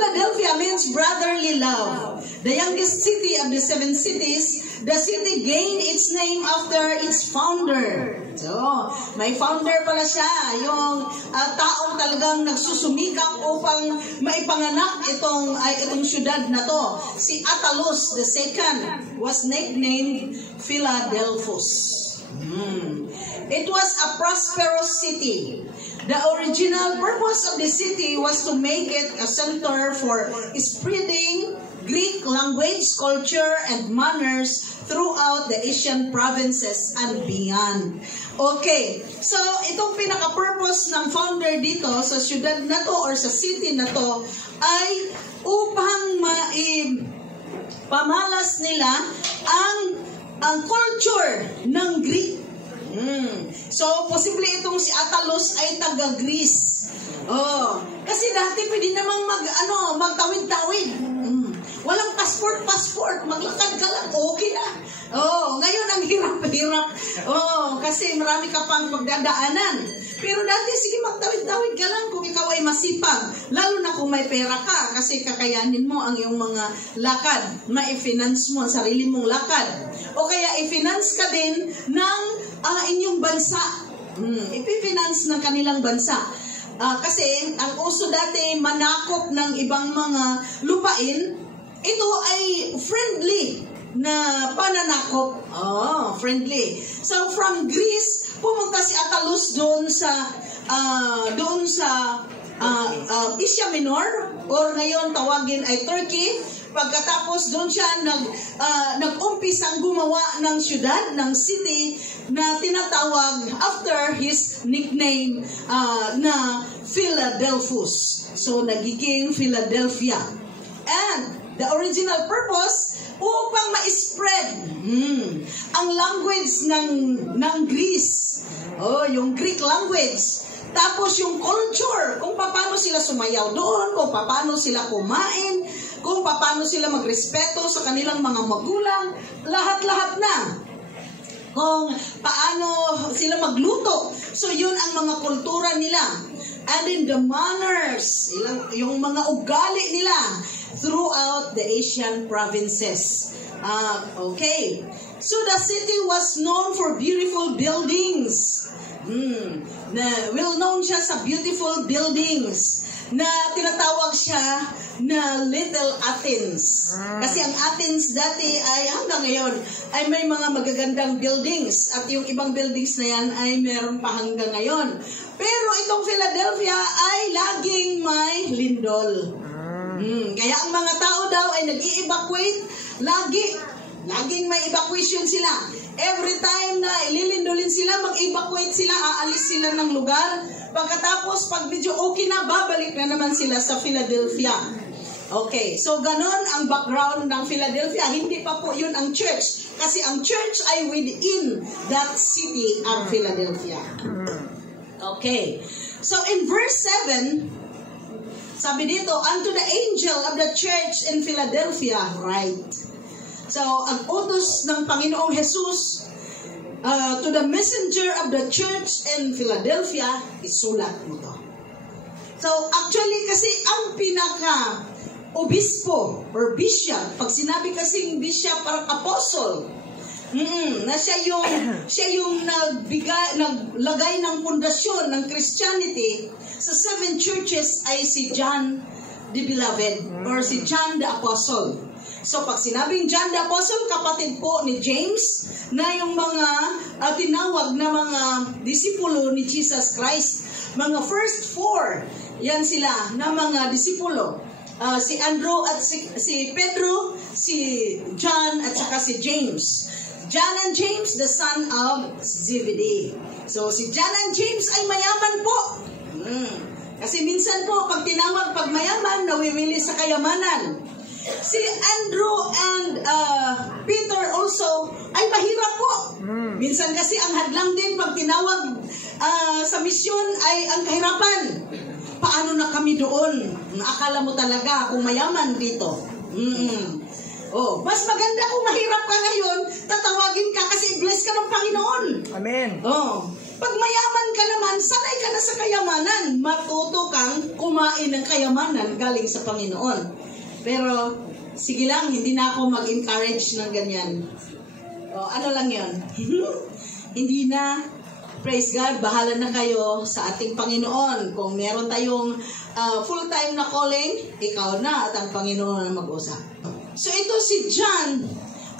Philadelphia means brotherly love. The youngest city of the 7 cities, the city gained its name after its founder. So, may founder pala siya, yung taong talagang nagsusumikap upang maipanganak itong syudad na to. Si Attalus II was nicknamed Philadelphus. It was a prosperous city. The original purpose of the city was to make it a center for spreading Greek language, culture, and manners throughout the Asian provinces and beyond. Okay, so itong pinaka-purpose ng founder dito sa syudad na to or sa city na to ay upang pamalas nila ang culture ng Greek. So, posible itong si Attalus ay taga-Greece. Kasi dati pwede namang magtawid-tawid. Walang passport. Maglakad ka lang, okay na. Ngayon ang hirap-hirap. Kasi marami ka pang pagdadaanan. Pero dati, sige, magtawid-tawid ka lang kung ikaw ay masipag. Lalo na kung may pera ka, kasi kakayanin mo ang iyong mga lakad. Ma-finance mo ang sarili mong lakad. O kaya, i-finance ka din ng inyong bansa. Ipi-finance ng kanilang bansa. Kasi, ang uso dati, manakop ng ibang mga lupain, ito ay friendly na pananakop. Friendly. So, from Greece, pumunta si Attalus doon sa Asia Minor, or ngayon tawagin ay Turkey. Pagkatapos doon siya nag-umpisang gumawa ng syudad, ng city na tinatawag after his nickname na Philadelphus. So, nagiging Philadelphia. And the original purpose, upang ma-spread ang language ng Greece. Yung Greek language. Tapos yung culture, kung paano sila sumayaw doon, kung paano sila kumain, kung paano sila magrespeto sa kanilang mga magulang, lahat-lahat na. Kung paano sila magluto. So yun ang mga kultura nila. And in the manners, yung mga ugali nila throughout the Asian provinces. Okay. So the city was known for beautiful buildings. Well known siya sa beautiful buildings na tinatawag siya na Little Athens. Kasi ang Athens dati ay hanggang ngayon ay may mga magagandang buildings at yung ibang buildings na yan ay meron pa hanggang ngayon. Pero itong Philadelphia ay laging may lindol. Kaya ang mga tao daw ay nag-i-evacuate laging may evacuation sila. Every time na ililindolin sila, mag-evacuate sila, aalis sila ng lugar. Pagkatapos, pag medyo okay na, babalik na naman sila sa Philadelphia. Okay, so ganon ang background ng Philadelphia. Hindi pa po yun ang church. Kasi ang church ay within that city ang Philadelphia. Okay, so in verse 7, sabi dito, unto the angel of the church in Philadelphia, write. So, ang utos ng Panginoong Jesus to the messenger of the church in Philadelphia, isulat mo to. So, actually kasi ang pinaka-obispo or bishop, pag sinabi kasing bishop, parang apostle, na siya yung naglagay ng pundasyon ng Christianity sa 7 churches ay si John the Beloved or si John the Apostle. So, pag sinabing John the Apostle, kapatid po ni James, na yung mga tinawag na mga disipulo ni Jesus Christ. Mga first 4, yan sila, na mga disipulo. Si Andrew at si Pedro, si John at saka si James. John and James, the son of Zebedee. So, si John and James ay mayaman po. Kasi minsan po, pag tinawag, pag mayaman, nawiwili sa kayamanan. Si Andrew and Peter also ay mahirap po. Minsan kasi ang hadlang din pag tinawag sa misyon ay ang kahirapan. Paano na kami doon? Akala mo talaga kung mayaman dito. Mas maganda kung mahirap ka ngayon, tatawagin ka kasi i-bless ka ng Panginoon. Amen. Pag mayaman ka naman, sanay ka na sa kayamanan. Matuto kang kumain ng kayamanan galing sa Panginoon. Pero, sige lang, hindi na ako mag-encourage ng ganyan. O, ano lang yun? Hindi na. Praise God, bahala na kayo sa ating Panginoon. Kung meron tayong full-time na calling, ikaw na at ang Panginoon ang mag-usap. So ito si John,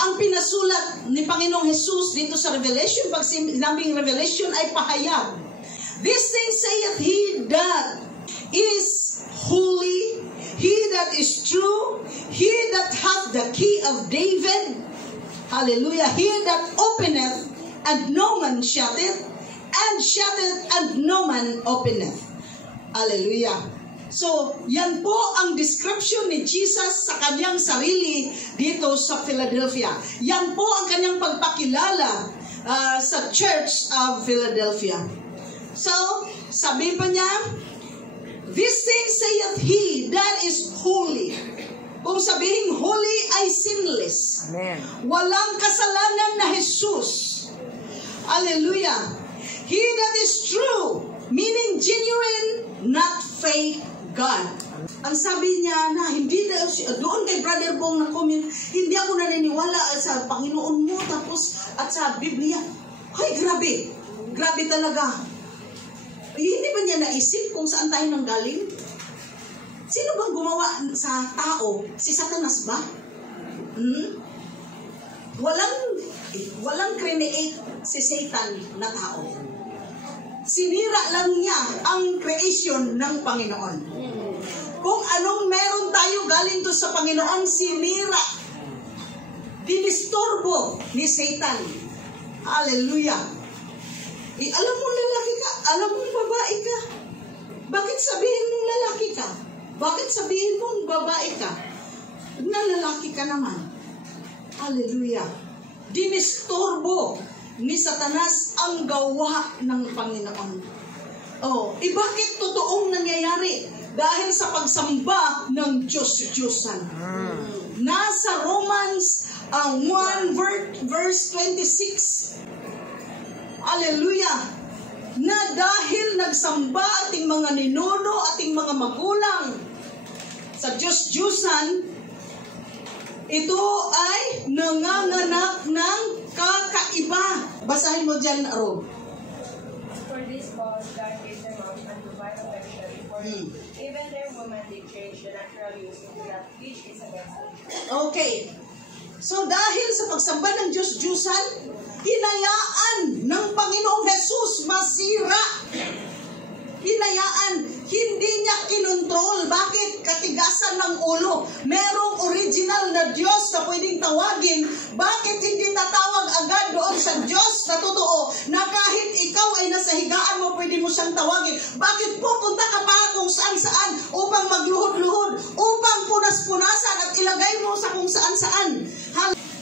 ang pinasulat ni Panginoong Jesus dito sa Revelation. Pag sinabing Revelation ay pahayag. This thing saith he that is holy, he that is true, he that hath the key of David. Hallelujah. He that openeth and no man shutteth, and shutteth and no man openeth. Hallelujah. So, yan po ang description ni Jesus sa kanyang sarili dito sa Philadelphia. Yan po ang kanyang pagpakilala sa Church of Philadelphia. So, sabi pa niya, this thing saith he that is holy. Kung sabihin holy ay sinless. Amen. Walang kasalanan na Jesus. Hallelujah. He that is true, meaning genuine, not fake God. Ang sabi niya na hindi na, doon kay Brother Bong na comment, hindi ako naniniwala sa Panginoon mo tapos at sa Biblia. Ay, grabe. Grabe talaga. Hindi ba niya naisip kung saan tayo nanggaling? Sino bang gumawa sa tao? Si Satanas ba? Walang create si Satan na tao. Sinira lang niya ang creation ng Panginoon. Kung anong meron tayo galing to sa Panginoon, sinira. Dinistorbo ni Satan. Hallelujah. Alam mo lalaki ka, alam mo babae ka. Bakit sabihin mong lalaki ka? Bakit sabihin mong babae ka? Na lalaki ka naman. Hallelujah. Dinistorbo ni Satanas ang gawa ng Panginoon. Oh, bakit totoong nangyayari? Dahil sa pagsamba ng Diyos-Diyosan. Nasa Romans 1 verse 26. Hallelujah. Na dahil nagsamba ating mga ninuno, ating mga magulang sa Diyos-Diyosan, ito ay nanganganak ng kakaiba. Basahin mo dyan, Rob. For this cause, God gave them up unto vile affection, for even their women they change the natural use into that which is against nature. Okay. So dahil sa pagsamba ng Diyos-Diyusan, hinayaan ng Panginoong Jesus masira. Hinayaan, hindi niya kinontrol. Bakit? Katigasan ng ulo. Merong original na Diyos na pwedeng tawagin. Bakit hindi tatawag agad doon sa Diyos na totoo na kahit ikaw ay nasa higaan mo, pwede mo siyang tawagin? Bakit pupunta ka pa kung saan-saan upang magluhod-luhod, upang punas-punasan at ilagay mo sa kung saan-saan?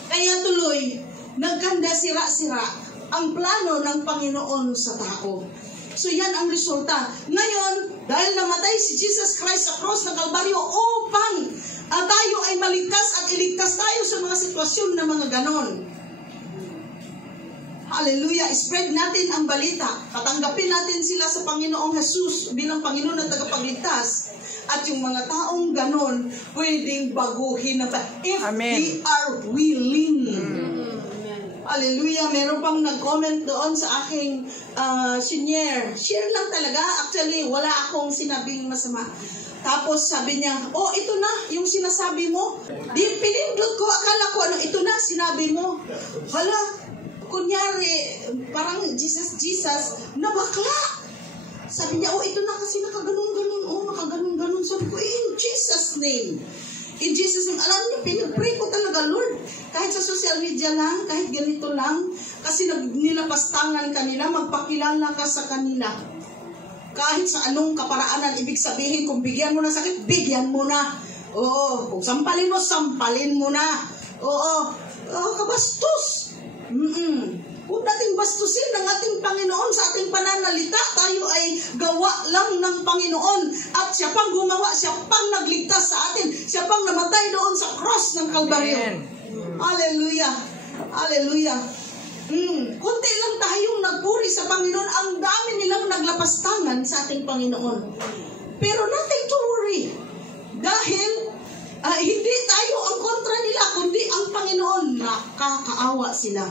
Kaya tuloy, nagkanda sira-sira ang plano ng Panginoon sa tao. So yan ang resulta. Ngayon, dahil namatay si Jesus Christ sa cross ng Kalbaryo upang tayo ay maligtas at iligtas tayo sa mga sitwasyon na mga ganon. Hallelujah. Spread natin ang balita. Patanggapin natin sila sa Panginoong Jesus bilang Panginoon at tagapagligtas. At yung mga taong ganon, pwedeng baguhin na if we are willing. Hallelujah. Meron pang nag-comment doon sa aking share lang talaga. Actually, wala akong sinabing masama. Tapos sabi niya, oh, ito na yung sinasabi mo. Di pinindot ko, akala ko, ito na, sinabi mo. Hala, kunyari, parang Jesus, na bakla. Sabi niya, oh, ito na kasi nakaganon-ganon. Oh, nakaganon-ganon. Sabi ko, in Jesus' name. In Jesus' name, alam niyo, pinag-pray ko talaga, Lord. Kahit sa social media lang, kahit ganito lang, kasi nilapastangan kanila, magpakilala ka sa kanila. Kahit sa anong kaparaanan, ibig sabihin, kung bigyan mo na sakit, bigyan mo na. Oo, kung sampalin mo na. Oo, kabastos. Huwag nating bastusin ng ating Panginoon sa ating pananalita. Tayo ay gawa lang ng Panginoon. At siya pang gumawa, siya pang nagligtas sa atin. Siya pang namatay doon sa cross ng Kalbaryo. Hallelujah. Hallelujah. Kunti lang tayong nagpuri sa Panginoon. Ang dami nilang naglapastangan sa ating Panginoon. Pero nothing to worry. Dahil hindi tayo ang kontra nila, kundi ang Panginoon. Nakakaawa sila.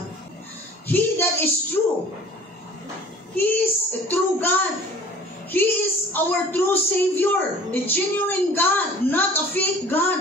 He that is true. He is a true God. He is our true Savior, a genuine God, not a fake God.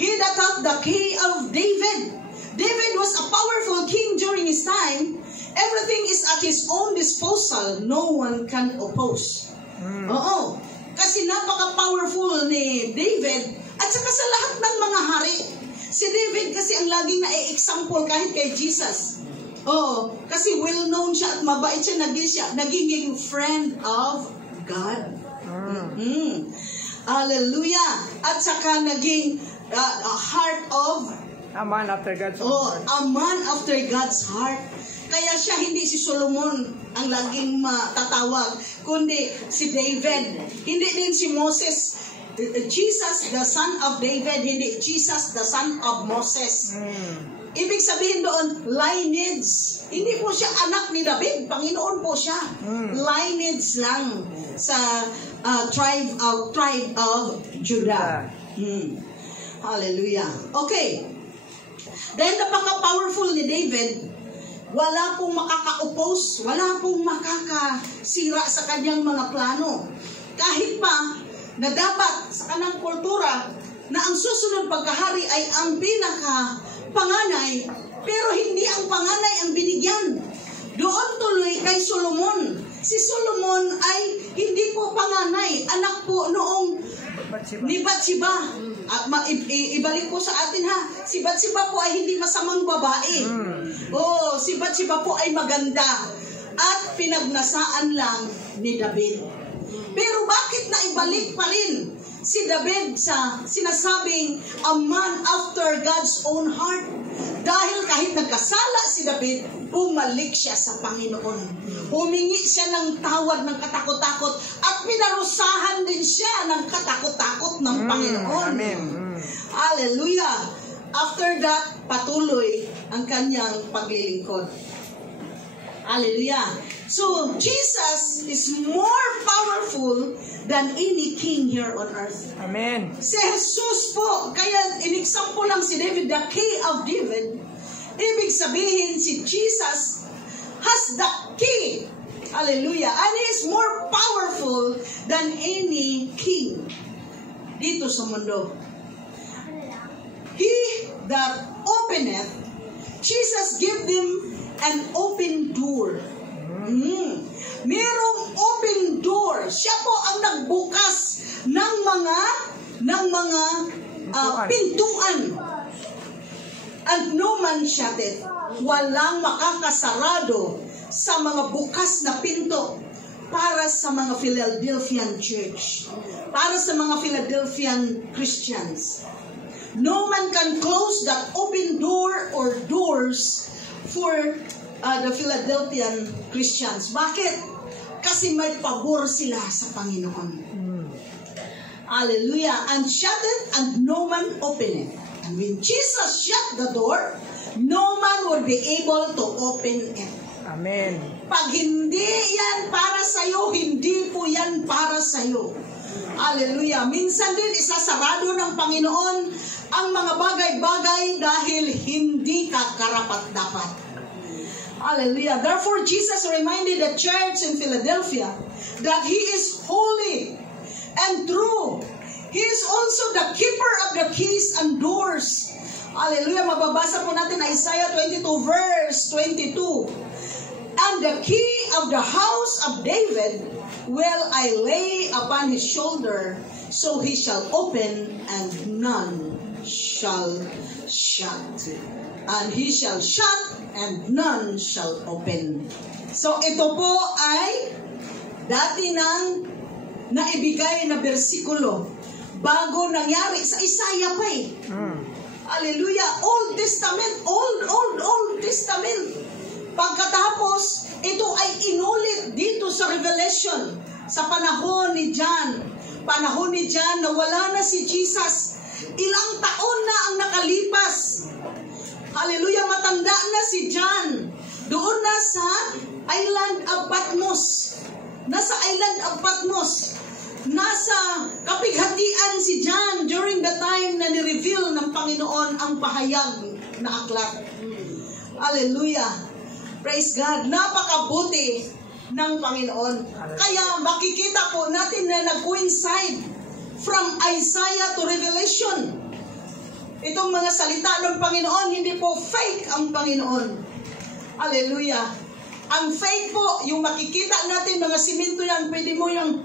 He that hath the key of David. David was a powerful king during his time. Everything is at his own disposal. No one can oppose. Oo. Kasi napaka-powerful ni David at saka sa lahat ng mga hari. Si David kasi ang laging na-example kahit kay Jesus. Oh, kasi well-known siya at mabait siya, naging friend of God. Hallelujah. At saka naging a heart of a man after God's heart. A man after God's heart. Kaya siya hindi si Solomon ang laging matatawag, kundi si David. Hindi din si Moses. Jesus, the son of David, hindi Jesus, the son of Moses. Ibig sabihin doon, lineage. Hindi po siya anak ni David, Panginoon po siya. Lineage lang sa tribe of Judah. Hallelujah. Okay. Dahil napaka-powerful ni David, wala pong makaka-oppose, wala pong makakasira sa kanyang mga plano. Kahit pa na dapat sa kanang kultura na ang susunod pagkahari ay ang pinaka-panganay, pero hindi ang panganay ang binigyan. Doon tuloy kay Solomon. Si Solomon ay hindi po panganay, anak po noong ni Bathsheba. At ibalik po sa atin ha, si Bathsheba po ay hindi masamang babae. Si Bathsheba po ay maganda at pinagnasaan lang ni David. Pero bakit na ibalik pa rin si David sa sinasabing a man after God's own heart? Dahil kahit nagkasala si David, bumalik siya sa Panginoon. Humingi siya ng tawad ng katakot-takot at pinarusahan din siya ng katakot-takot ng Panginoon. Amen. Hallelujah. After that, patuloy ang kanyang paglilingkod. Hallelujah. So, Jesus is more powerful than any king here on earth. Amen. Si Jesus po, kaya in-example lang si David, the key of David. Ibig sabihin, si Jesus has the key. Hallelujah. And He is more powerful than any king dito sa mundo. He that openeth, Jesus gave them an open door. Merong open door. Siya po ang nagbukas ng mga pintuan. And no man shutteth. Walang makakasarado sa mga bukas na pinto para sa mga Philadelphian church, para sa mga Philadelphian Christians. No man can close that open door or doors for the Philadelphian Christians. Bakit? Kasi may pabor sila sa Panginoon. Hallelujah. And shut it and no man open it. And when Jesus shut the door, no man would be able to open it. Amen. Pag hindi yan para sa'yo, hindi po yan para sa'yo. Hallelujah. Minsan din isasarado ng Panginoon ang mga bagay-bagay dahil hindi ka karapat-dapat. Hallelujah. Therefore, Jesus reminded the church in Philadelphia that He is holy and true. He is also the keeper of the keys and doors. Hallelujah. Mababasa po natin Isaiah 22 verse 22. And the key of the house of David will I lay upon his shoulder, so he shall open and none shall shut. And he shall shut and none shall open. So ito po ay dati nang naibigay na bersikulo bago nangyari sa Isaiah pa eh. Hallelujah. Old Testament, Old Testament. Pagkatapos, ito ay inulit dito sa Revelation sa panahon ni John. Panahon ni John na wala na si Jesus. Ilang taon na ang nakalipas. Hallelujah, matanda na si John. Doon na sa island of Patmos. Nasa island of Patmos. Nasa kapighatian si John during the time na ni-reveal ng Panginoon ang pahayag na aklat. Hallelujah. Praise God. Napakabuti ng Panginoon. Kaya makikita po natin na nag-coincide from Isaiah to Revelation. Itong mga salita ng Panginoon, hindi po fake ang Panginoon. Hallelujah. Ang fake po, yung makikita natin, mga simento yan, pwede mo yung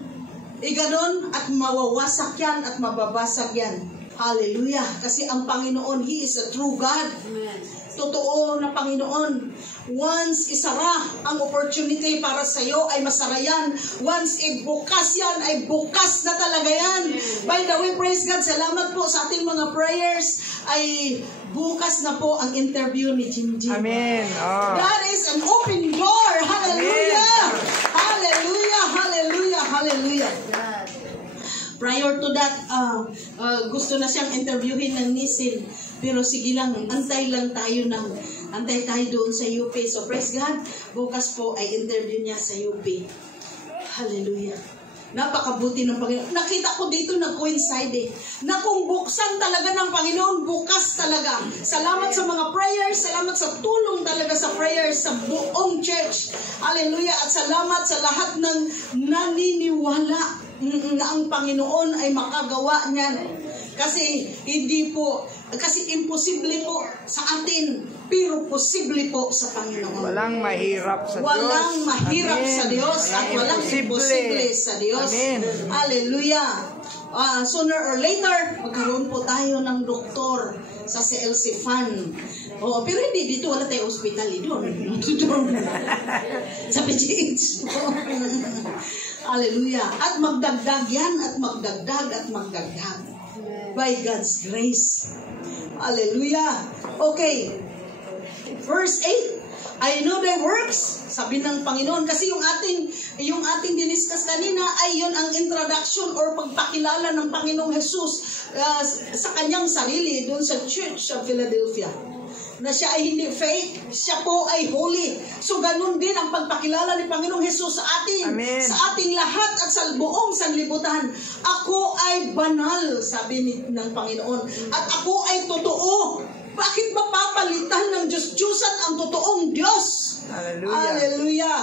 iganon at mawawasak yan at mababasag yan. Hallelujah. Kasi ang Panginoon, He is a true God. Amen. Totoo na Panginoon. Once isara ang opportunity para sa iyo, ay masara yan. Once ibukas yan, ay bukas na talaga yan. By the way, praise God, salamat po sa ating mga prayers. Ay bukas na po ang interview ni Jinji. Amen. Oh. That is an open door. Hallelujah. Amen. Hallelujah. Hallelujah. Hallelujah. Prior to that, gusto na siyang interviewin ng Nisin. Pero sige lang, antay tayo doon sa UP. So praise God, bukas po ay interview niya sa UP. Hallelujah. Napakabuti ng Panginoon. Nakita ko dito nag-coincide na kung buksan talaga ng Panginoon, bukas talaga. Salamat sa mga prayers, salamat sa tulong talaga sa prayers sa buong church. Hallelujah. At salamat sa lahat ng naniniwala na ang Panginoon ay makagawa niyan. Kasi imposible po sa atin, pero posible po sa Panginoon. Walang mahirap sa Diyos. Walang mahirap sa Diyos at walang imposible sa Diyos. Amen. Hallelujah. Sooner or later, magkaroon po tayo ng doktor sa CLC Fan. Pero hindi dito, wala tayong hospital doon. Sa PGH. Hallelujah. At magdagdag yan at magdagdag at magdagdag. By God's grace. Hallelujah. Okay. Verse 8. I know thy works. Sabi ng Panginoon. Kasi yung ating diniscuss kanina ay yun ang introduction or pagpakilala ng Panginoong Jesus sa kanyang sarili doon sa Church of Philadelphia. Na siya ay hindi fake, siya po ay holy. So ganun din ang pagpakilala ni Panginoong Jesus sa atin, Amen. Sa ating lahat at sa buong sanlibutan. Ako ay banal, sabi ng Panginoon. At ako ay totoo. Bakit mapapalitan ng Diyos-Diyusan ang totoong Diyos? Hallelujah. Hallelujah.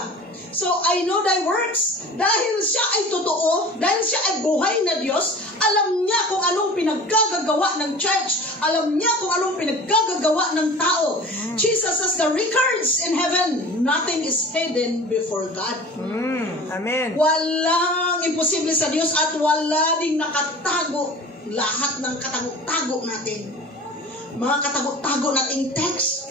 So, I know thy works. Dahil siya ay totoo, dahil siya ay buhay na Diyos, alam niya kung anong pinaggagawa ng church. Alam niya kung anong pinaggagawa ng tao. Jesus has the records in heaven. Nothing is hidden before God. Amen. Walang imposible sa Diyos at wala ding nakatago. Lahat ng katago-tago natin. Mga katago-tago nating text,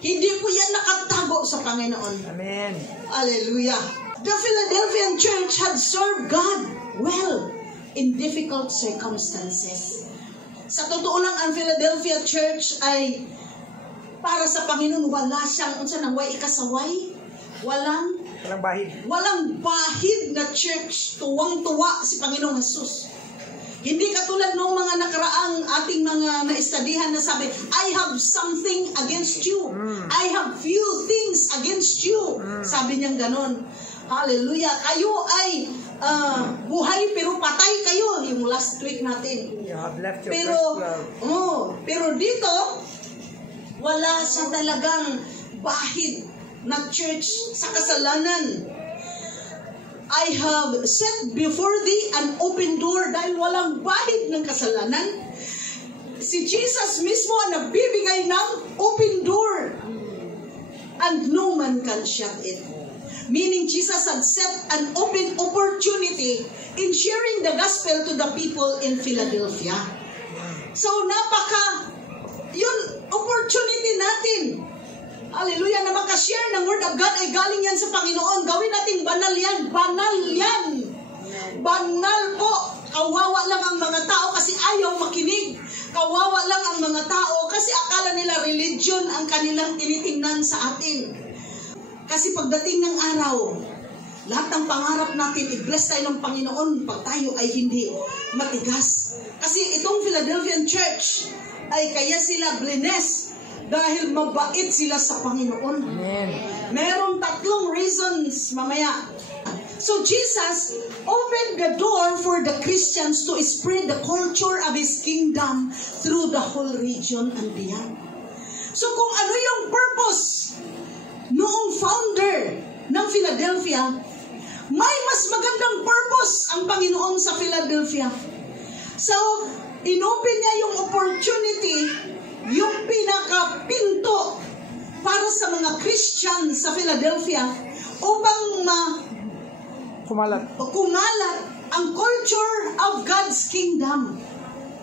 hindi po yan nakatago sa Panginoon. Amen. Hallelujah. The Philadelphian church had served God well in difficult circumstances. Sa totoo lang, ang Philadelphia church ay para sa Panginoon, wala siyang ikasaway. Walang bahid na church. Tuwang-tuwa si Panginoong Jesus. Hindi katulad ng mga nakaraang ating mga naistadihan na sabi, I have something against you. I have few things against you. Sabi niyang ganon. Hallelujah. Kayo ay buhay pero patay kayo. Yung last week natin. You have left your first love. Pero dito, wala siya talagang bahid na church sa kasalanan. I have set before thee an open door dahil walang bahid ng kasalanan. Si Jesus mismo ang nagbibigay ng open door and no man can shut it. Meaning Jesus had set an open opportunity in sharing the gospel to the people in Philadelphia. So yun opportunity natin. Hallelujah, na makashare ng Word of God ay galing yan sa Panginoon. Gawin natin banal yan. Banal yan. Banal po. Kawawa lang ang mga tao kasi ayaw makinig. Kawawa lang ang mga tao kasi akala nila religion ang kanilang tinitingnan sa atin. Kasi pagdating ng araw, lahat ng pangarap natin, i-bless tayo ng Panginoon pag tayo ay hindi matigas. Kasi itong Philadelphian church ay kaya sila blessed Dahil mabait sila sa Panginoon. Amen. Merong 3 reasons mamaya. So Jesus opened the door for the Christians to spread the culture of His kingdom through the whole region and beyond. So kung ano yung purpose noong founder ng Philadelphia, may mas magandang purpose ang Panginoon sa Philadelphia. So, inopen niya yung opportunity, yung pinakapinto para sa mga Christian sa Philadelphia upang kumalat ang culture of God's kingdom.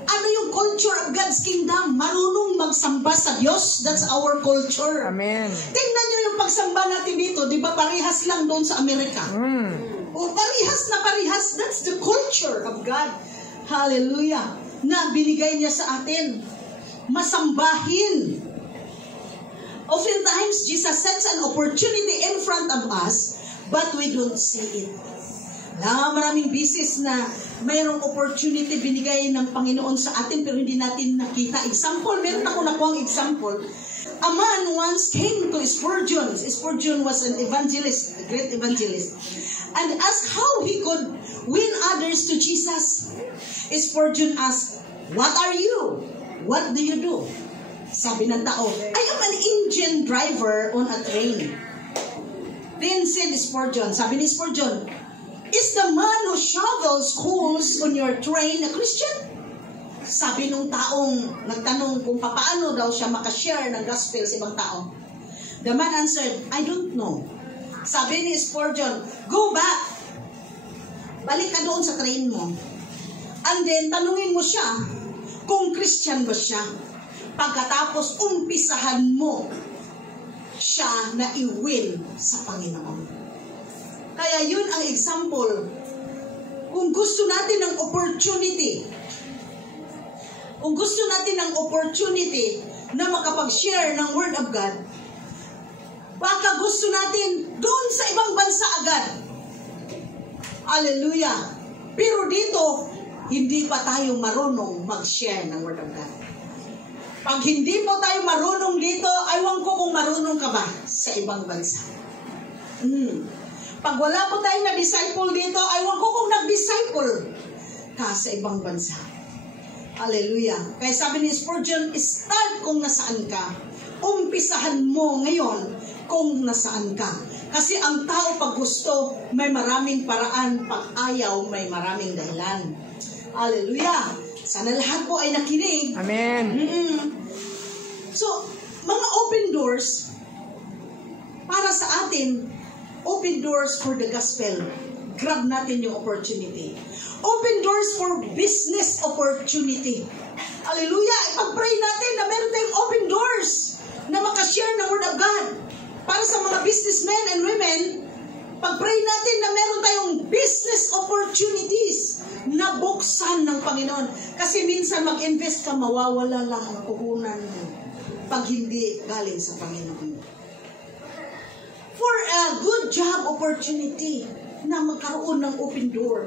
Ano yung culture of God's kingdom? Marunong magsamba sa Diyos. That's our culture. Amen. Tingnan nyo yung pagsamba natin dito. Di ba parehas lang doon sa Amerika? O parehas na parehas. That's the culture of God. Hallelujah. Na binigay niya sa atin. Masambahin. Oftentimes, Jesus sets an opportunity in front of us, but we don't see it. Maraming bisis na mayroong opportunity binigay ng Panginoon sa atin pero hindi natin nakita. Example, meron ako nakuhang example. A man once came to Spurgeon. Spurgeon was an evangelist, a great evangelist, and asked how he could win others to Jesus. Spurgeon asked, "What are you? What do you do?" Sabi ng tao, "I am an engine driver on a train." Then said Spurgeon, sabi ni Spurgeon, "Is the man who shovels coals on your train a Christian?" Sabi nung taong nagtanong kung paano daw siya makashare ng gospel sa ibang tao. The man answered, "I don't know." Sabi ni Spurgeon, "Go back. Balik ka doon sa train mo. And then, tanungin mo siya kung Christian ba siya. Pagkatapos, umpisahan mo siya na i-win sa Panginoon." Kaya yun ang example. Kung gusto natin ng opportunity, na makapag-share ng Word of God, baka gusto natin doon sa ibang bansa agad. Hallelujah. Pero dito, hindi pa tayo marunong mag-share ng Word of God. Pag hindi po tayo marunong dito, aywan ko kung marunong ka ba sa ibang bansa. Pag wala po tayong na-disciple dito, aywan ko kung nag-disciple ka sa ibang bansa. Hallelujah. Kaya sabi ni Spurgeon, start kung nasaan ka. Umpisahan mo ngayon kung nasaan ka. Kasi ang tao pag gusto, may maraming paraan. Pag ayaw, may maraming dahilan. Hallelujah. Sana lahat po ay nakinig. Amen. So, mga open doors para sa atin, open doors for the gospel. Grab natin yung opportunity. Open doors for business opportunity. Hallelujah! Ipag-pray natin na meron tayong open doors na makashare ng Word of God. Para sa mga businessmen and women, pag-pray natin na meron tayong business opportunities na buksan ng Panginoon. Kasi minsan mag-invest ka, mawawala lang ang puhunan mo pag hindi galing sa Panginoon. For a good job opportunity na magkaroon ng open door.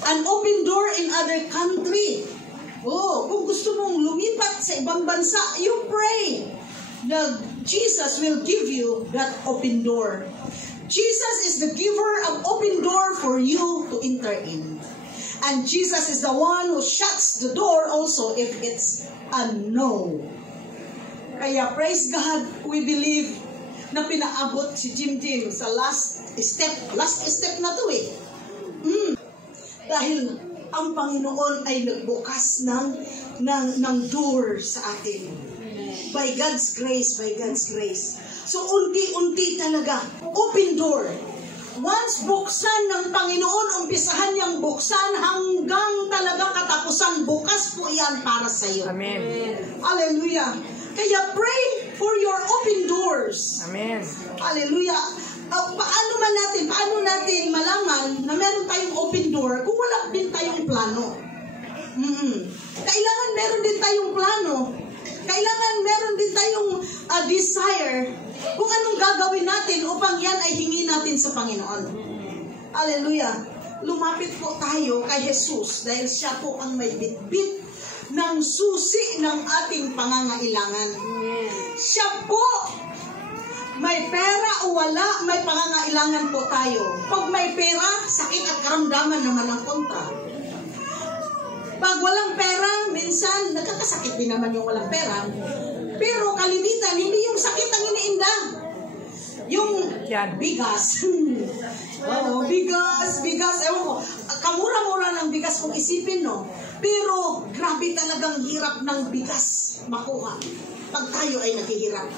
An open door in other country. Kung gusto mong lumipat sa ibang bansa, you pray that Jesus will give you that open door. Jesus is the giver of open door for you to enter in. And Jesus is the one who shuts the door also if it's a no. Kaya praise God, we believe na pinaabot si Jim sa last step na to eh. Dahil ang Panginoon ay nagbukas ng door sa atin. By God's grace, by God's grace. So unti-unti talaga, open door. Once buksan ng Panginoon, umpisahan niyang buksan hanggang talaga katapusan, bukas po yan para sa iyo. Amen. Hallelujah. Kaya pray for your open doors. Amen. Hallelujah. Paano natin malaman na meron tayong open door kung wala din tayong plano? Kailangan meron din tayong plano. Kailangan meron din tayong desire kung anong gagawin natin upang yan ay hingin natin sa Panginoon. Hallelujah. Lumapit po tayo kay Jesus dahil siya po ang may bitbit ng susi ng ating pangangailangan. Siya po, may pera o wala, may pangangailangan po tayo. Pag may pera, sakit at karamdaman naman ang kontra. Pag walang pera, minsan nagkakasakit din naman yung walang pera. Pero kalimitan, hindi yung sakit ang iniinda. Yung bigas. Bigas. Ewan ko, kamura-mura ng bigas kung isipin, no? Pero grabe talagang hirap ng bigas makuha pag tayo ay naghihirap.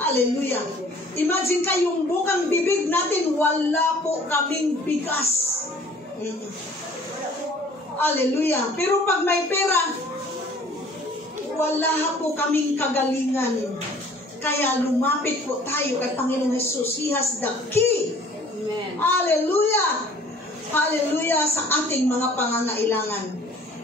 Hallelujah. Imagine kayong bukang bibig natin, wala po kaming bigas. Hallelujah. Pero pag may pera, wala po kaming kagalingan. Kaya lumapit po tayo kay Panginoong Jesus. He has the key. Amen. Hallelujah. Hallelujah sa ating mga pangangailangan.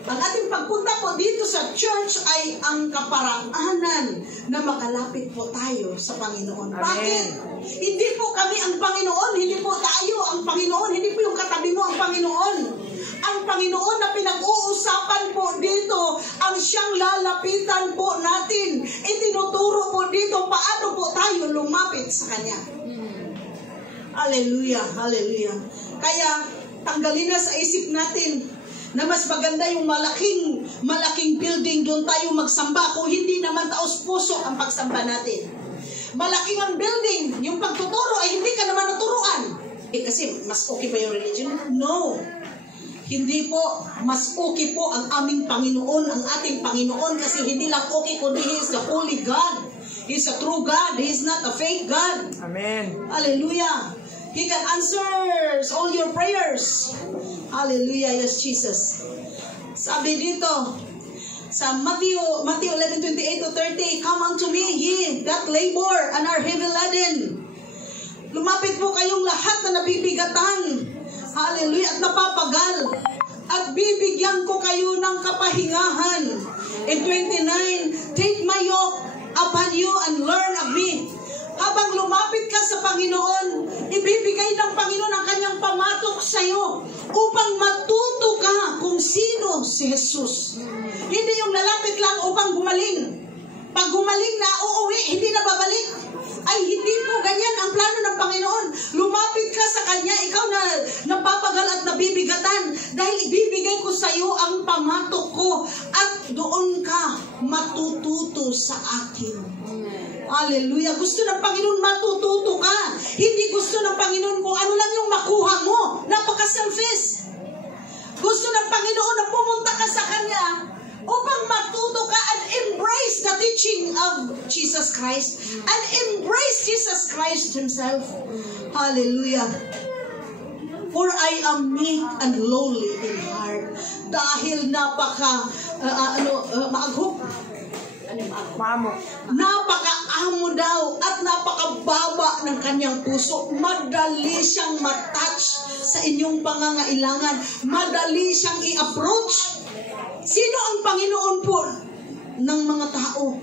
Ang ating pagpunta po dito sa church ay ang kaparaanan na makalapit po tayo sa Panginoon. Amen. Bakit? Hindi po kami ang Panginoon, hindi po tayo ang Panginoon, hindi po yung katabi mo ang Panginoon. Ang Panginoon na pinag-uusapan po dito, ang siyang lalapitan po natin. Itinuturo po dito paano po tayo lumapit sa Kanya. Hallelujah, hallelujah. Kaya tanggalin na sa isip natin na mas maganda yung malaking building, doon tayo magsamba kung hindi naman taos puso ang pagsamba natin. Malaking ang building, yung pagtuturo ay hindi ka naman naturuan. Kasi mas okay ba yung religion? No. Hindi po, mas okay po ang aming Panginoon, ang ating Panginoon, kasi hindi lang okay kundi He is the Holy God. He is a true God. He is not a fake God. Amen. Hallelujah. He can answer all your prayers. Hallelujah, yes, Jesus. Sabi dito, sa Matthew 11:28-30, come unto me, ye that labor and are heavy laden. Lumapit po kayong lahat na nabibigatan. Hallelujah, at napapagal. At bibigyan ko kayo ng kapahingahan. In 29, take my yoke upon you and learn of me. Habang lumapit ka sa Panginoon, ibibigay ng Panginoon ang kanyang pamatok sa iyo upang matuto ka kung sino si Jesus. Hindi yung lalapit lang upang gumaling. Pag gumaling na, uuwi, hindi na babalik. Ay, hindi po ganyan ang plano ng Panginoon. Lumapit ka sa Kanya, ikaw na napapagal at nabibigatan, dahil ibibigay ko sa iyo ang pamatok ko at doon ka matututo sa akin. Hallelujah. Gusto ng Panginoon matututo ka. Hindi gusto ng Panginoon kung ano lang yung makuha mo. Napaka-selfish. Gusto ng Panginoon na pumunta ka sa Kanya upang matuto ka and embrace the teaching of Jesus Christ and embrace Jesus Christ Himself. Hallelujah. For I am meek and lowly in heart. Dahil napakaamo daw at napakababa ng kanyang puso. Madali siyang matouch sa inyong pangangailangan. Madali siyang i-approach. Sino ang Panginoon po ng mga tao?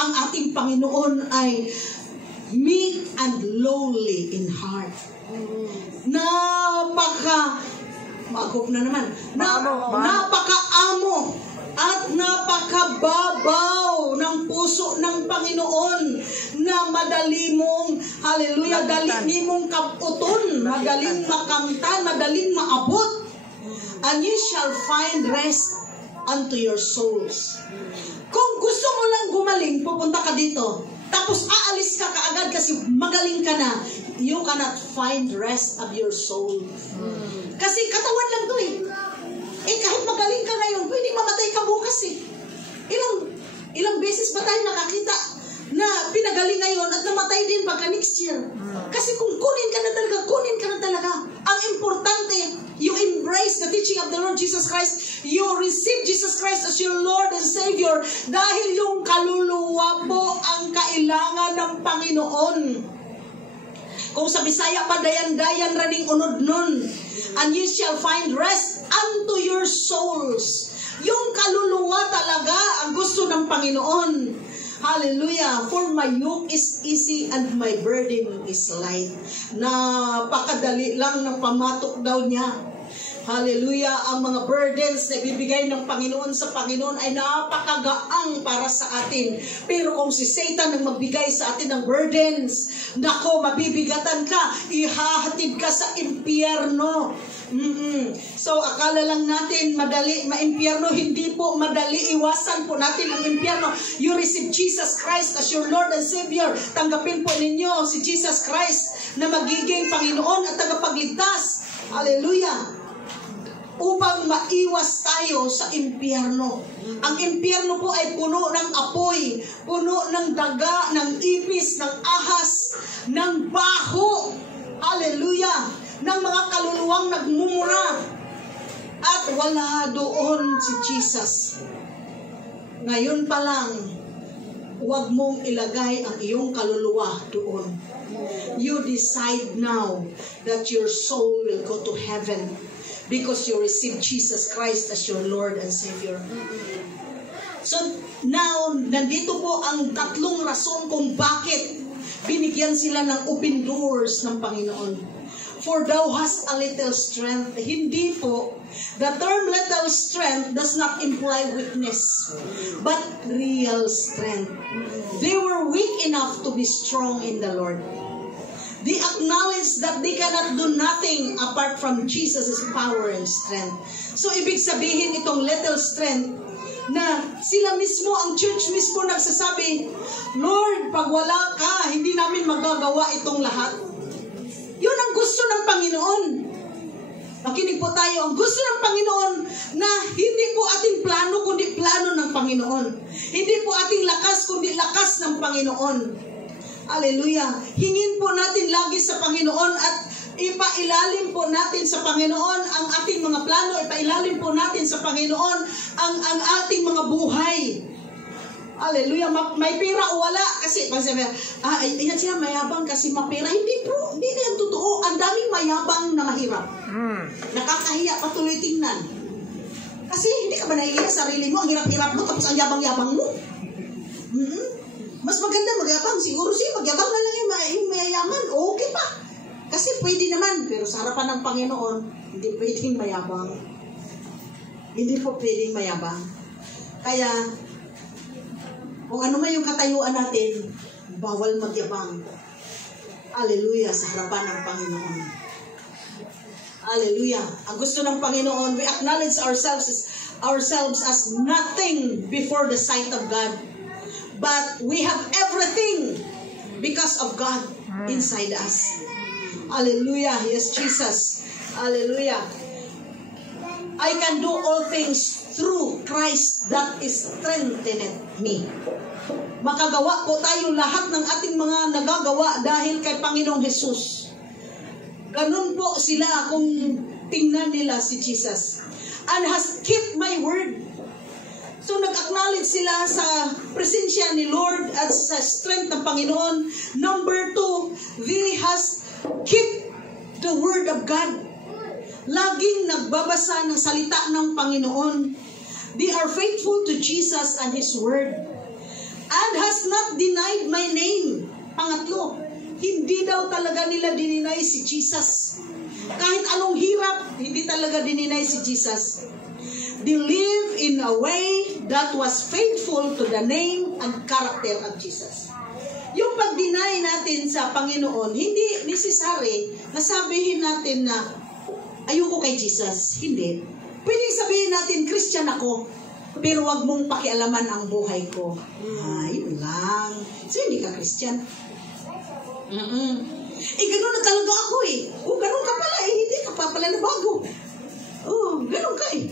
Ang ating Panginoon ay meek and lowly in heart. Napakaamo at napakababaw ng puso ng Panginoon na madali mong, hallelujah, dali mong kaputon, madaling makamtan, madaling maabot. And you shall find rest unto your souls. Kung gusto mo lang gumaling, pupunta ka dito, tapos aalis ka kaagad kasi magaling ka na, you cannot find rest of your soul. Kasi katawan lang to eh. Kahit magaling ka ngayon, pwedeng mamatay ka bukas eh. Ilang beses ba tayo nakakita na pinagaling ngayon at namatay din pagka next year? Kasi kung kunin ka na talaga. Ang importante, you embrace the teaching of the Lord Jesus Christ. You receive Jesus Christ as your Lord and Savior dahil yung kaluluwa po ang kailangan ng Panginoon. Kung sa Bisaya pa, dayan-dayan raning unod nun. And you shall find rest unto your souls. Yung kaluluwa talaga ang gusto ng Panginoon. Hallelujah. For my yoke is easy and my burden is light. Napakadali lang ng pamatok daw niya. Hallelujah. Ang mga burdens na ibibigay ng Panginoon sa Panginoon ay napakagaang para sa atin. Pero kung si Satan ang magbigay sa atin ng burdens, nako, mabibigatan ka, ihahatid ka sa impyerno. So, akala lang natin madali maimpyerno. Hindi po madali. Iwasan po natin ang impyerno. You receive Jesus Christ as your Lord and Savior. Tanggapin po ninyo si Jesus Christ na magiging Panginoon at tagapagligtas. Hallelujah. Upang maiwas tayo sa impyerno. Ang impyerno po ay puno ng apoy, puno ng daga, ng ipis, ng ahas, ng baho. Hallelujah. Ng mga kaluluwang nagmumura. At wala doon si Jesus. Ngayon pa lang, huwag mong ilagay ang iyong kaluluwa doon. You decide now that your soul will go to heaven because you receive Jesus Christ as your Lord and Savior. So now, nandito po ang tatlong rason kung bakit binigyan sila ng open doors ng Panginoon. For thou hast a little strength. Hindi po. The term little strength does not imply weakness, but real strength. They were weak enough to be strong in the Lord. They acknowledge that they cannot do nothing apart from Jesus' power and strength. So, ibig sabihin itong little strength na sila mismo, ang church mismo nagsasabi, Lord, pag wala ka, hindi namin magagawa itong lahat. Yun ang gusto ng Panginoon. Makinig po tayo. Ang gusto ng Panginoon na hindi po ating plano, kundi plano ng Panginoon. Hindi po ating lakas, kundi lakas ng Panginoon. Hallelujah. Hingin po natin lagi sa Panginoon at ipailalim po natin sa Panginoon ang ating mga plano, ipailalim po natin sa Panginoon ang ating mga buhay. Hallelujah. May pera o wala. Kasi, pag sabi, yan siya mayabang kasi mapera. Hindi po, hindi na yan totoo. Ang daming mayabang na mahirap. Nakakahiya patuloy tingnan. Kasi hindi ka ba nahihiya sa sarili mo, ang hirap-hirap mo, tapos ang yabang-yabang mo. Mas maganda magyabang. Siguro siya, magyabang na lang yung mayayaman. Okay pa. Kasi pwede naman. Pero sa harapan ng Panginoon, hindi pwedeng mayabang. Hindi po pwedeng mayabang. Kaya, kung ano man yung katayuan natin, bawal magyabang. Hallelujah, sa harapan ng Panginoon. Hallelujah. Ang gusto ng Panginoon, we acknowledge ourselves as nothing before the sight of God. But we have everything because of God inside us. Hallelujah. Yes, Jesus. Hallelujah. I can do all things through Christ that is strengthened me. Makagawa po tayo lahat ng ating mga nagagawa dahil kay Panginoong Jesus. Ganun po sila kung tingnan nila si Jesus. And has kept my word. So nag-acknowledge sila sa presensya ni Lord at sa strength ng Panginoon. Number 2, they has kept the word of God. Laging nagbabasa ng salita ng Panginoon. They are faithful to Jesus and His word. And has not denied my name. Pangatlo, hindi daw talaga nila dininay si Jesus. Kahit anong hirap, hindi talaga dininay si Jesus. They live in a way that was faithful to the name and character of Jesus. Yung pag-deny natin sa Panginoon, hindi necessary na sabihin natin na ayoko kay Jesus. Hindi. Pwedeng sabihin natin, Christian ako, pero wag mong pakialaman ang buhay ko. Yun lang. So, hindi ka Christian. Ganun na talaga ako eh. Ganun ka pala eh. Hindi ka pa pala na bago. Ganun ka eh.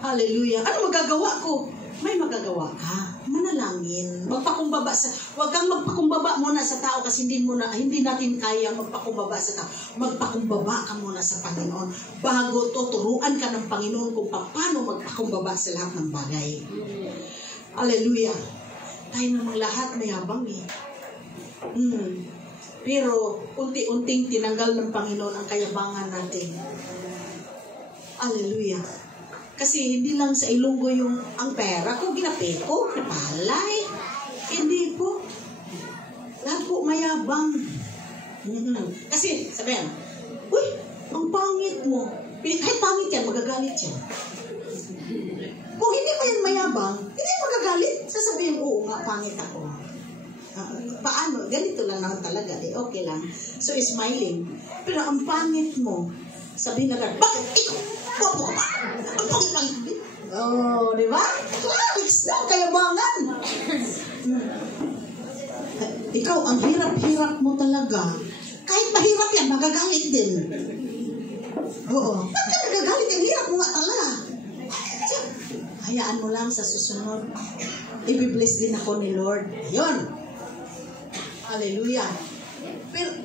Hallelujah. Ano magagawa ko? May magagawa ka. Manalangin. Magpakumbaba sa, wag kang magpakumbaba muna sa tao kasi hindi natin kaya magpakumbaba sa tao. Magpakumbaba ka muna sa Panginoon bago tuturuan ka ng Panginoon kung paano magpakumbaba sa lahat ng bagay. Hallelujah. Tayo namang lahat may habang eh. Pero unti-unting tinanggal ng Panginoon ang kayabangan natin. Hallelujah. Kasi hindi lang sa Ilonggo yung ang pera ko, ginape ko, napalay. Hindi po. Lahat po mayabang. Kasi, sabihin, uy, Ang pangit mo. Kahit pangit yan, magagalit yan. Kung hindi mo yan mayabang, hindi magagalit. Sasabihin, oo nga, pangit ako. Paano? Ganito lang naman talaga. Okay lang. So, smiling. Pero ang pangit mo, sabihin na bakit ikaw? Bobo ka ba? Ang pangit. Oh, di ba? Kayabangan. Ikaw, ang hirap-hirap mo talaga. Kahit mahirap yan, magagalit din. Oo. Bakit ka nagagalit? Ang hirap mo nga talaga. Hayaan mo lang sa susunod. I-bless din ako ni Lord. Ayun. Hallelujah. Pero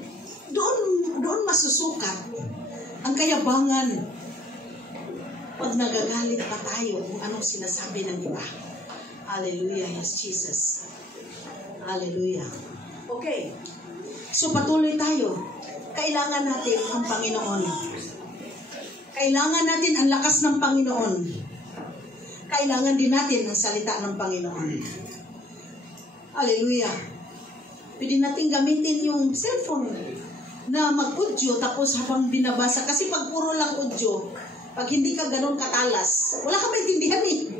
doon masusukat ang kayabangan pag nagagalit pa tayo kung anong sinasabi ng iba. Hallelujah. Yes, Jesus. Hallelujah. Okay. So patuloy tayo. Kailangan natin ang Panginoon. Kailangan natin ang lakas ng Panginoon. Kailangan din natin ang salita ng Panginoon. Hallelujah. Pwede natin gamitin yung cellphone na mag-audio tapos habang binabasa. Kasi pag puro lang audio, pag hindi ka ganun katalas, wala ka maintindihan eh.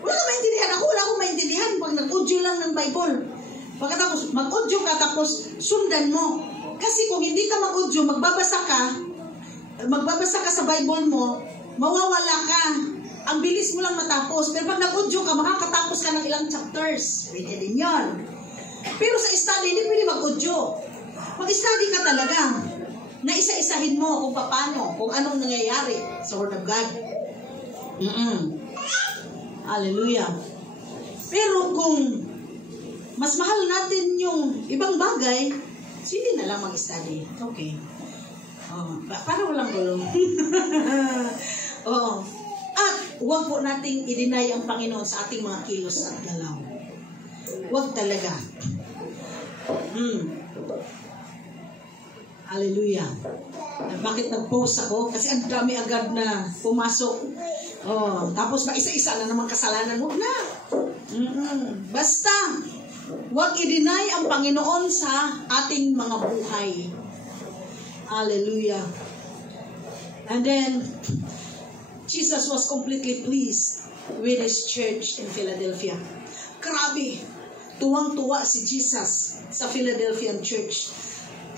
Wala ka maintindihan. Ako wala akong maintindihan pag nag-audio lang ng Bible. Pagkatapos mag-audio ka tapos sundan mo. Kasi kung hindi ka mag-audio, magbabasa ka sa Bible mo, mawawala ka. Ang bilis mo lang matapos. Pero pag nag-audio ka, makakatapos ka ng ilang chapters. Pwede din yun. Pero sa study, hindi pwede mag-audio. Mag-study ka talaga. Na isa-isahin mo kung paano, kung anong nangyayari sa Word of God. Hallelujah. Pero kung mas mahal natin yung ibang bagay, sige na lang mag-study. Okay. Para walang gulong. At huwag po nating i-deny ang Panginoon sa ating mga kilos at galaw. Huwag talaga. Hallelujah. Bakit nag-post ako? Kasi ang dami agad na pumasok. Tapos na isa-isa na naman kasalanan. Huwag na. Basta, huwag i-deny ang Panginoon sa ating mga buhay. Hallelujah. And then, Jesus was completely pleased with His church in Philadelphia. Grabe. Tuwang-tuwa si Jesus sa Philadelphian church.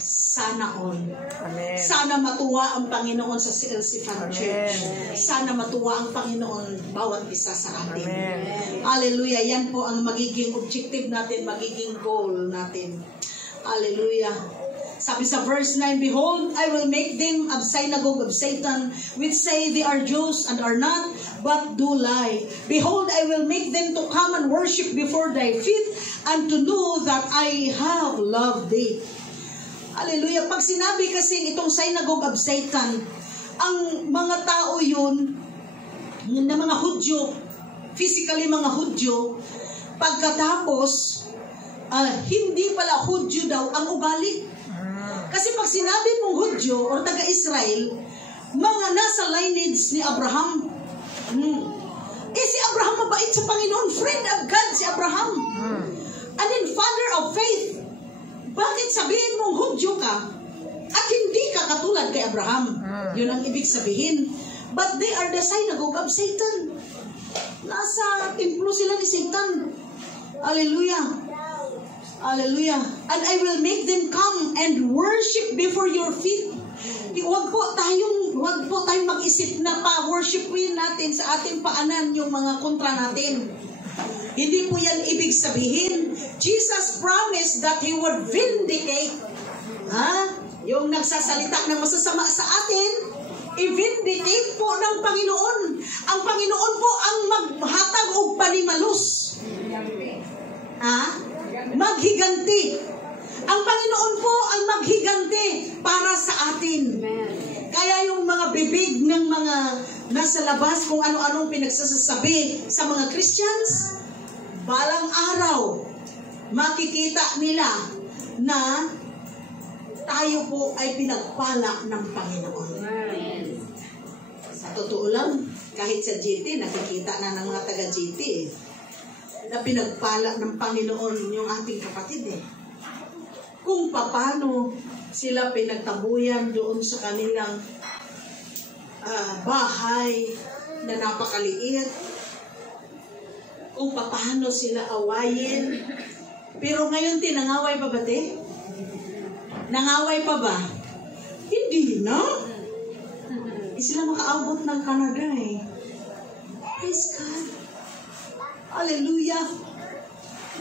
Sana all. Amen. Sana matuwa ang Panginoon sa CLC-Fan Church. Sana matuwa ang Panginoon bawat isa sa atin. Amen. Hallelujah. Yan po ang magiging objective natin, magiging goal natin. Hallelujah. Sabi sa verse 9, Behold, I will make them a synagogue of Satan, which say they are Jews and are not, but do lie. Behold, I will make them to come and worship before thy feet, and to know that I have loved thee. Hallelujah. Pag sinabi kasi itong synagogue of Satan, ang mga tao yun, na mga Hudyo, physically mga Hudyo, pagkatapos, hindi pala Hudyo daw ang ugali. Kasi pag sinabi mong Hudyo or taga-Israel, mga nasa lineage ni Abraham. Si Abraham mabait sa Panginoon, friend of God si Abraham. And then father of faith. Bakit sabihin mong Hudyo ka at hindi ka katulad kay Abraham? Yun ang ibig sabihin. But they are the synagogue of Satan. Nasa templo sila ni Satan. Hallelujah. Hallelujah. And I will make them come and worship before your feet. Huwag po tayong mag-isip na pa-worshipin natin sa ating paanan yung mga kontra natin. Hindi po yan ibig sabihin. Jesus promised that He would vindicate. Yung nagsasalita ng masasama sa atin, i-vindicate po ng Panginoon. Ang Panginoon po ang maghatag og panimalus. Maghiganti. Ang Panginoon po ang maghiganti para sa atin. Kaya yung mga bibig ng mga nasa labas kung ano-anong pinagsasabi sa mga Christians, balang araw, makikita nila na tayo po ay pinagpala ng Panginoon. Sa totoo lang, kahit sa GT, nakikita na ng mga taga-GT na pinagpala ng Panginoon yung ating kapatid kung paano sila pinagtabuyan doon sa kanilang bahay na napakaliit, kung paano sila awayin. Pero ngayon, tinangaway pa ba, te? Nangaway pa ba? Hindi na. Sila makaabot ng Canada eh. Praise God. Hallelujah.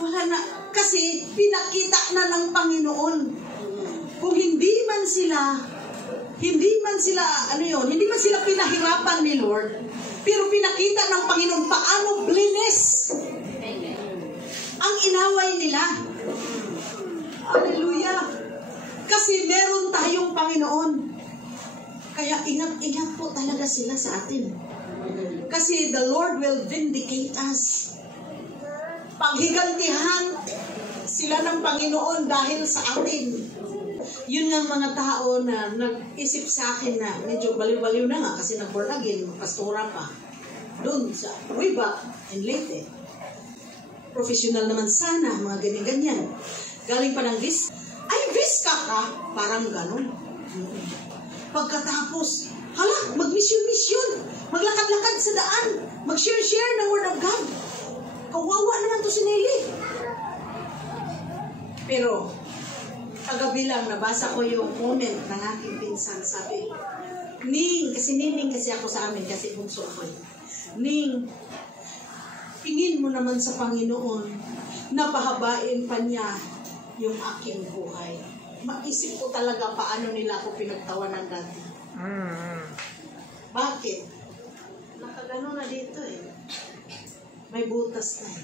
Wala na. Kasi pinakita na ng Panginoon. Kung hindi man sila pinahirapan ni Lord, pero pinakita ng Panginoon paano blinis ang inaway nila. Hallelujah. Kasi meron tayong Panginoon. Kaya ingat po talaga sila sa atin. Kasi the Lord will vindicate us. Paghigantihan sila ng Panginoon dahil sa atin. Yun nga mga tao na nag-isip sa akin na medyo baliw-baliw na nga kasi nag-born again, pastora pa. Doon sa way back in Leyte. Professional naman sana, mga ganyan-ganyan. Galing pa ng vis. Ay, vis ka? Parang ganun. Pagkatapos, mag-mission-mission. Maglakad-lakad sa daan. Mag-share-share ng Word of God. Kawawa naman to si Nelly. Pero, kagabi lang, nabasa ko yung comment ng aking pinsan. Sabi, Ning kasi ako sa amin, kasi bunso ako. Ning, tingin mo naman sa Panginoon, napahabain pa niya yung aking buhay. Maisip ko talaga paano nila ako pinagtawanan dati. Bakit? Nakagano na dito eh. May butas na eh.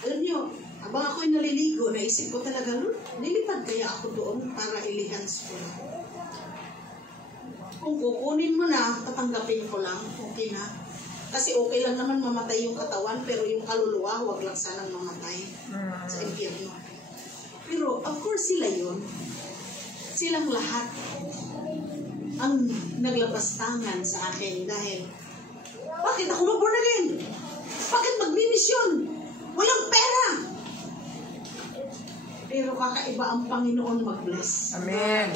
Alam niyo, habang ako'y naliligo, naisip ko talaga, nilipad kaya ako doon para ilihans ko na. Kung kukunin mo na, tatanggapin ko lang, okay na. Kasi okay lang naman mamatay yung katawan, pero yung kaluluwa, huwag lang sanang mamatay sa impyerno. Pero, of course, sila yun. Silang lahat ang naglabastangan sa akin dahil, bakit ako mag-born again? Bakit magmimisyon? Walang pera! Pero kakaiba ang Panginoon mag-bless. Amen.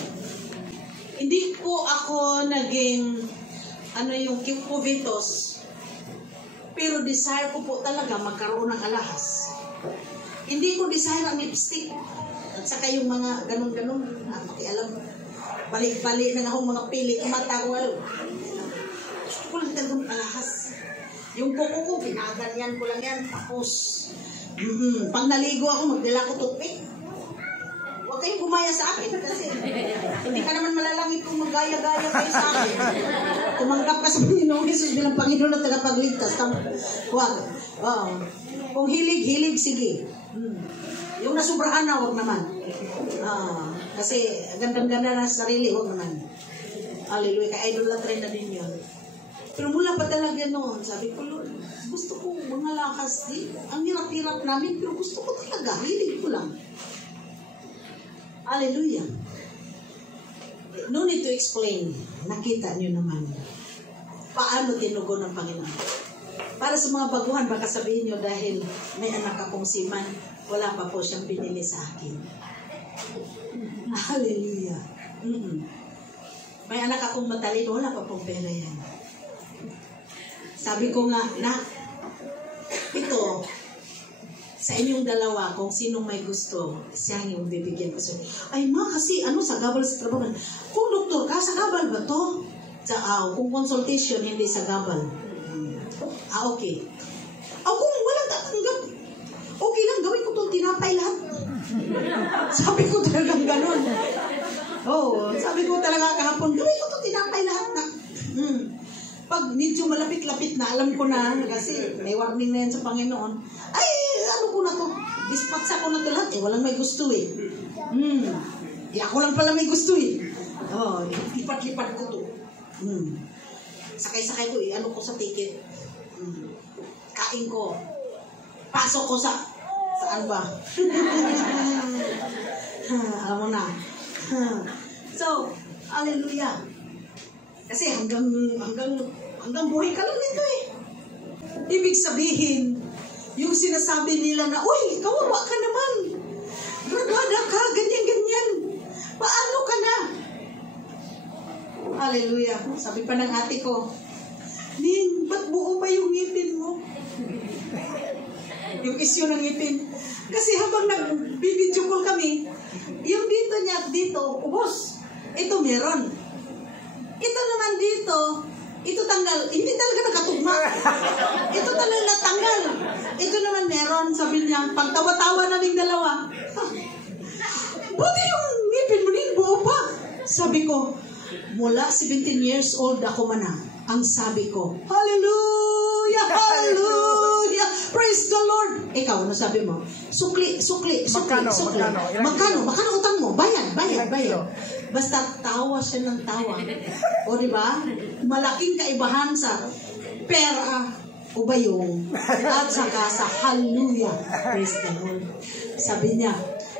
Hindi po ako naging, yung kipuvitos. Pero desire ko po talaga magkaroon ng alahas. Hindi ko desire ang lipstick. At saka yung mga ganun-ganun. Pakialam. Balik-balik na akong mga pili. Mata ko. Gusto ko lang talagang alahas. Yung kuko ko, pinaganyan ko lang yan. Tapos, pag naligo ako, magdala ko toothpick. Huwag kayong gumaya sa akin kasi hindi ka naman malalangit kung magaya-gaya kayo sa akin. Tumanggap ka sa Panginoong Jesus bilang Panginoon at tagapagligtas. Huwag. Kung hilig, sige. Yung nasubrahan na, huwag naman. Kasi gandang-ganda na sa sarili, huwag naman. Hallelujah. Kaya idolatry na din yun. Pero mula pa talaga noon, sabi ko, Lord, gusto ko mga lakas din. Ang hirap-hirap namin, pero gusto ko talaga. Hilig ko lang. Hallelujah. No need to explain. Nakita niyo naman paano tinugon ng Panginoon. Para sa mga baguhan, baka sabihin niyo dahil may anak akong siman, wala pa po siyang pinili sa akin. Hallelujah. May anak akong matalino, wala pa pong pera yan. Sabi ko nga, ito, sa inyong dalawa, kung sinong may gusto, siya yung bibigyan ko siya. Ay ma, kasi sa gabal sa trabaho. Kung doktor ka, sa gabal ba to? Kung consultation, hindi sa gabal. Okay. Kung walang tatanggap, okay lang, gawin ko itong tinapay lahat. Sabi ko talagang ganun. Sabi ko talaga kahapon, gawin ko itong tinapay lahat na. Pag medyo malapit-lapit na, alam ko na, kasi may warning na yan sa Panginoon, ay, ko na to, dispatsa ko na to lahat, walang may gusto eh. Ako lang pala may gusto eh. Lipat-lipat ko to. Sakay-sakay ko ko sa ticket. Kain ko. Pasok ko saan ba? Alam mo na. So, hallelujah. Kasi hanggang buhay ka lang nito eh. Ibig sabihin, yung sinasabi nila na, uy, kawawa ka naman. Grabada ka, ganyan-ganyan. Paano ka na? Hallelujah. Sabi pa ng ate ko, Ning, ba't buo ba yung ngipin mo? Yung isyu ng ngipin. Kasi habang nag-video call kami, yung dito niya, dito, ubos. Ito meron. Ito naman dito, ito tanggal. Hindi talaga nakatugma. Ito talaga natanggal. Ito naman meron, sabi niya, pagtawa-tawa naming dalawa. Buti yung ngipin mo rin, buo pa. Sabi ko, mula 17 years old ako man na. Ang sabi ko, hallelujah, hallelujah, praise the Lord. Ikaw, ano sabi mo? Sukli. Magkano utang mo? Bayad. Basta tawa siya ng tawa. O diba? Malaking kaibahan sa pera o bayong at saka sa hallelujah, praise the Lord. Sabi niya,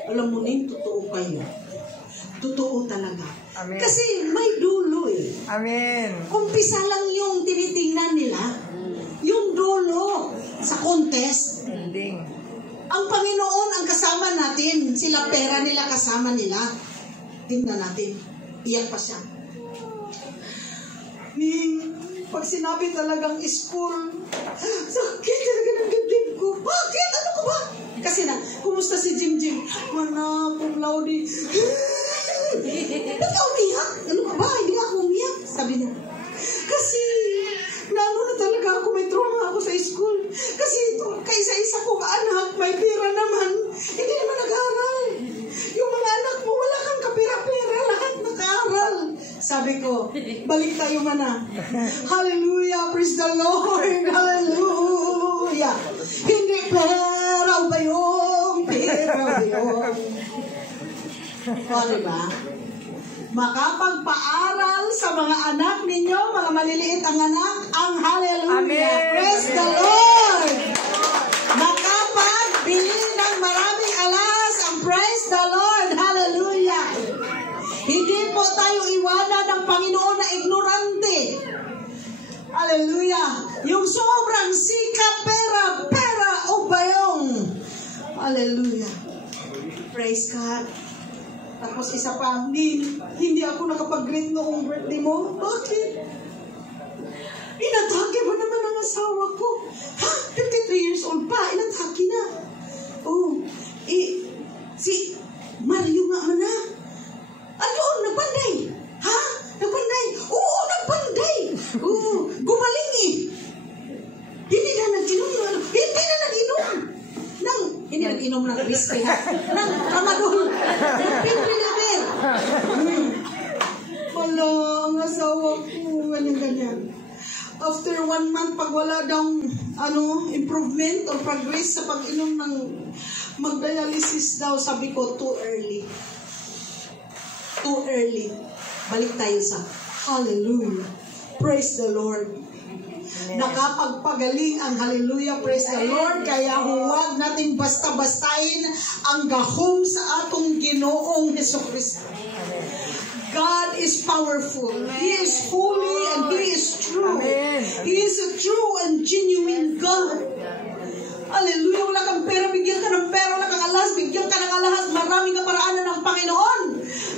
alam mo ning totoo kayo. Totoo talaga. Amen. Kasi may dulo eh. Amen. Umpisa lang yung tinitingnan nila. Yung dulo sa contest. Ending. Ang Panginoon ang kasama natin. Sila pera nila kasama nila. Tingnan natin. Iyak pa siya. Pag sinabi talagang school, sakit talaga ng dibdib ko. Bakit? Ano ko ba? Kasi na, kumusta si Jim? Mana, kung laudi. Ba't ka umiyak? Ano ka ba? Hindi ako umiyak. Sabi niya. Kasi, naano na talaga ako, may trauma ako sa school. Kasi kaisa-isa kong anak, may pera naman. Hindi naman nag-aaral. Yung mga anak mo, wala kang kapira-pera. Lahat nag-aaral. Sabi ko, balik tayo mana. Hallelujah, praise the Lord. Hallelujah. Hindi pera ba yung pera ba yung? O, diba? Makapagpaaral sa mga anak ninyo, mga maliliit ang anak, ang hallelujah. Amen. Praise the Lord. Makapagbili ng maraming alas, ang praise the Lord. Hallelujah. Hindi po tayo iwanan ng Panginoon na ignorante. Hallelujah. Yung sobrang sikap, pera o bayong. Hallelujah. Praise God. Tapos isa pa, hindi ako nakapag-greet noong birthday mo. Bakit? Inatake mo naman ang asawa ko. Ha? 53 years old pa. Inatake na. Oh, si Mario nga man na. Ano? Nagpanday? Ha? Nagpanday? Oo, nagpanday. Oo, gumaling eh. Hindi na nag-inom. Hindi nag-inom ng whiskey. Ng tramadol. Ng pinriliver. Wala, ang asawa ko. Ganyan. After 1 month, pag wala daw improvement or progress sa pag-inom ng mag-dialysis daw, sabi ko, too early. Balik tayo sa hallelujah. Praise the Lord. Nakapagpagaling ang hallelujah, praise the Lord. Kaya huwag natin basta-bastahin ang gahom sa atong Ginoong Jesucristo. God is powerful. He is holy and He is true. He is a true and genuine God. Hallelujah. Wala kang pera, bigyan ka ng pera. Wala kang alas, bigyan ka ng alas. Maraming kaparaanan ng Panginoon.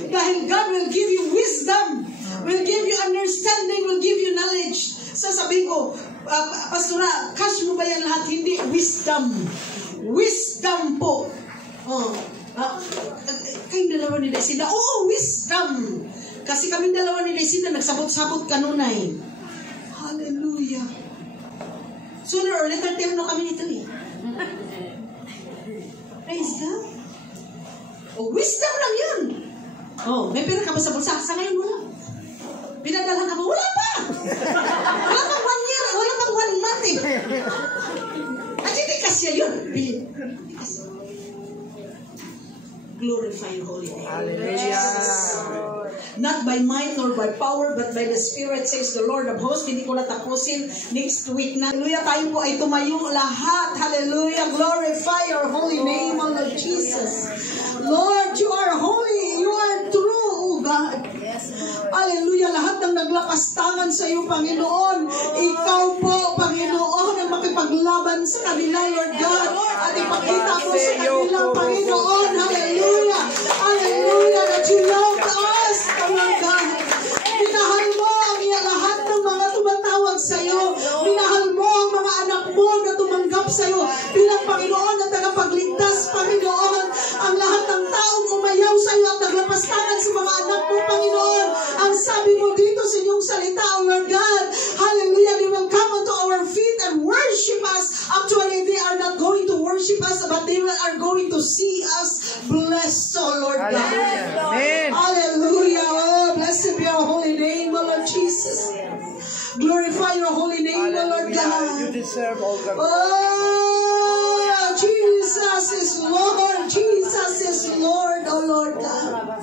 Dahil God will give you wisdom, will give you understanding, will give you knowledge. So sabi ko, Pastora, cash mo ba yan lahat? Hindi, wisdom. Wisdom po. Kayong dalawa ni Desida, oo, wisdom. Kasi kaming dalawa ni Desida, nagsabot-sabot kanunay. Hallelujah. Sooner or later, terno kami nito eh. Praise God. Wisdom lang yun. May pera ka ba sa bulsa? Sa ngayon wala. Pinadala ka ba? Wala pa! Wala pang 1 year, wala pang 1 month eh. At hindi kasya yun. Bilhin. Glorify your holy name. Hallelujah. Not by might nor by power, but by the Spirit, says the Lord of hosts. Hindi ko natapusin. Next week na. Hallelujah. Tayo po ay tumayo lahat. Hallelujah. Glorify your holy name, O Lord Jesus. Lord, you are holy. You are true, O God. Hallelujah. Lahat ng naglapastangan sa iyo, Panginoon. Ikaw po, Panginoon, ang ipaglaban sa kanila, Lord God, at ipakita mo sa kanila, Panginoon, hallelujah, hallelujah, that you love us, Lord God. Minahal mo ang lahat ng mga tumatawag sa iyo. Minahal mo ang mga anak mo na tumanggap sa iyo bilang Panginoon at tagapagligtas, Panginoon. Ang lahat ng taong umayaw sa iyo at naglapastangan sa mga anak mo, Panginoon. Ang sabi mo dito sa inyong salita, O Lord God, hallelujah, they will come unto our feet and worship us. Actually, they are not going to worship us, but they are going to see us blessed, O Lord God. Hallelujah. Amen. Hallelujah. Oh, blessed be your holy name, O Lord Jesus. Glorify your holy name, O Lord God. You deserve all the Oh, Jesus is Lord. Jesus is Lord, O Lord God.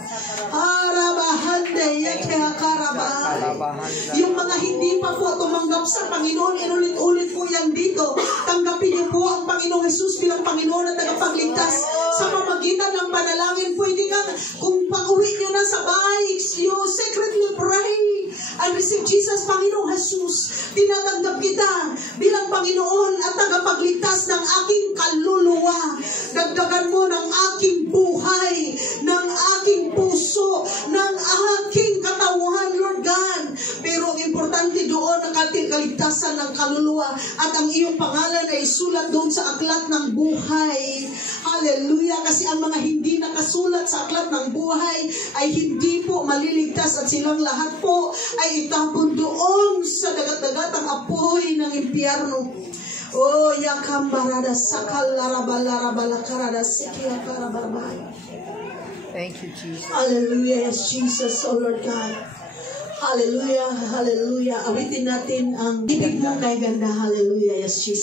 Yung mga hindi pa po tumanggap sa Panginoon, inulit-ulit po yan dito. Tanggapin niyo po ang Panginoong Jesus bilang Panginoon at tagapagligtas sa pamagitan ng panalangin. Pwede ka, kung pag-uwi niyo na sa bahay, you secretly pray and receive Jesus. Panginoong Jesus, tinatanggap kita bilang Panginoon at tagapagligtas ng aking kaluluwa. Dagdagan mo ng aking buhay, ng aking puso, ng aking katawan, Lord God. Pero ang importante doon ang ating kaligtasan ng kaluluwa at ang iyong pangalan ay sulat doon sa aklat ng buhay. Hallelujah. Kasi ang mga hindi nakasulat sa aklat ng buhay ay hindi po maliligtas at silang lahat po ay itapon doon sa dagat-dagatang apoy ng impyerno. Oh, yakam barada sakal larabala karada sikia karabarbay. Thank you, Jesus. Hallelujah, yes, Jesus, oh Lord God. Hallelujah, hallelujah. Awitin natin ang ibig mo kay ganda. Hallelujah, yes, Jesus.